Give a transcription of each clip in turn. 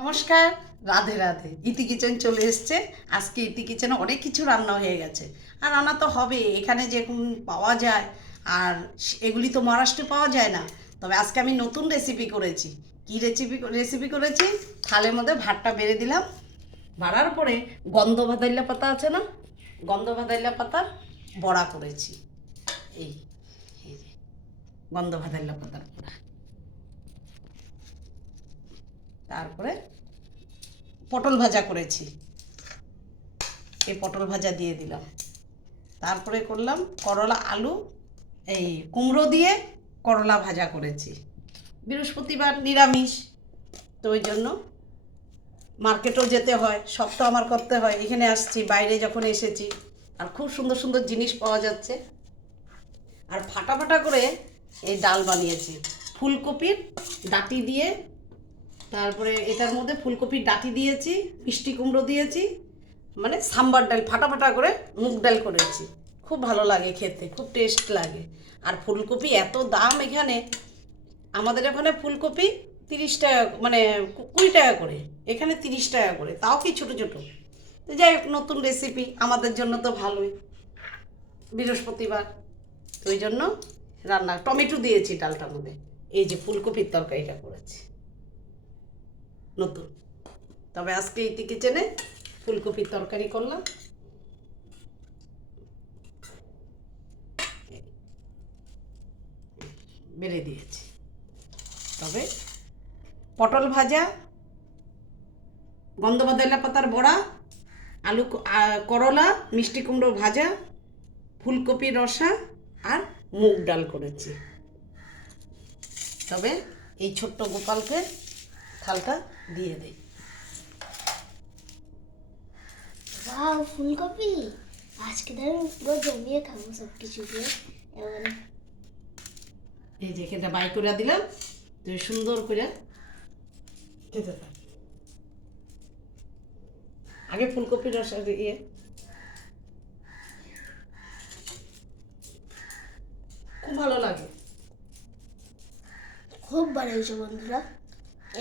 নমস্কার, রাধে রাধে। ইতি কিচেন চলে এসছে। আজকে ইতি কিচেনে অনেক কিছু রান্না হয়ে গেছে, আর রান্না তো হবে। এখানে যেরকম পাওয়া যায়, আর এগুলি তো মহারাষ্ট্রে পাওয়া যায় না। তবে আজকে আমি নতুন রেসিপি করেছি। কি রেসিপি করেছি? থালের মধ্যে ভাতটা বেড়ে দিলাম। বাড়ার পরে গন্ধ ভাদাইল্লা পাতা আছে না, গন্ধ ভাদাইল্লা পাতার বড়া করেছি। এই এই যে গন্ধ ভাদাইল্লা পাতার বড়া। তারপরে পটল ভাজা করেছি, এই পটল ভাজা দিয়ে দিলাম। তারপরে করলাম করলা আলু, এই কুমড়ো দিয়ে করলা ভাজা করেছি। বৃহস্পতিবার নিরামিষ, তো ওই জন্য মার্কেটও যেতে হয়, সব তো আমার করতে হয়। এখানে আসছি, বাইরে যখন এসেছি, আর খুব সুন্দর সুন্দর জিনিস পাওয়া যাচ্ছে। আর ফাটা ফাটা করে এই ডাল বানিয়েছি ফুলকপির ডাঁটি দিয়ে। তারপরে এটার মধ্যে ফুলকপির ডাঁটি দিয়েছি, মিষ্টি কুমড়ো দিয়েছি, মানে সাম্বার ডাল ফাটা ফাটা করে মুগ ডাল করেছি। খুব ভালো লাগে খেতে, খুব টেস্ট লাগে। আর ফুলকপি এত দাম এখানে, আমাদের এখানে ফুলকপি 30 টাকা, মানে 20 টাকা করে, এখানে 30 টাকা করে, তাও কি ছোটো ছোটো। তো যাই হোক, নতুন রেসিপি আমাদের জন্য তো ভালোই, বৃহস্পতিবার, তো ওই জন্য রান্না। টমেটো দিয়েছি ডালটার মধ্যে। এই যে ফুলকপির তরকারিটা করেছি নতুন। তবে আজকে ইতি কিচেনে ফুলকপির তরকারি করলাম। বেড়ে দিয়েছি। তবে পটল ভাজা, গন্ধভাদাইলা পাতার বড়া, আলু করলা, মিষ্টি কুমড়ো ভাজা, ফুলকপির রসা, আর মুগ ডাল করেছি। তবে এই ছোট্ট গোপালকে থালটা দিয়ে দেই। ওয়াও, ফুলকপি! আজকে তো আমি পুরো জমিয়ে খাবো সব কিছু দিয়ে। এবার এই যে এখানটা বাই করে দিলাম, তুই সুন্দর করে খেতে থাক। আগে ফুলকপির রসা দিয়ে, খুব ভালো লাগে। খুব ভালো হয়েছে বন্ধুরা।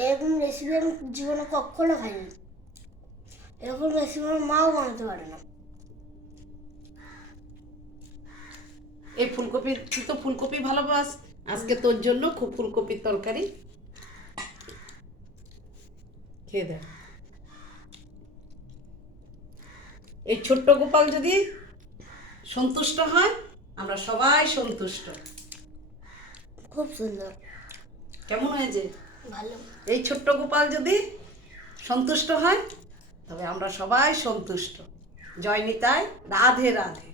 এরকম রেসিপি আমি জীবনে কখনো খাইনি। এরকম রেসিপি আমার মাও বানাতে পারে না। এই ফুলকপি, তুই তো ফুলকপি ভালোবাস, আজকে তোর জন্য খুব ফুলকপির তরকারি। খেয়ে দেখ। এই ছোট্ট গোপাল যদি সন্তুষ্ট হয়, আমরা সবাই সন্তুষ্ট। খুব সুন্দর, কেমন হয়েছে? ভালো। এই ছোট্ট গোপাল যদি সন্তুষ্ট হয়, তবে আমরা সবাই সন্তুষ্ট। জয় নিতাই, রাধে রাধে।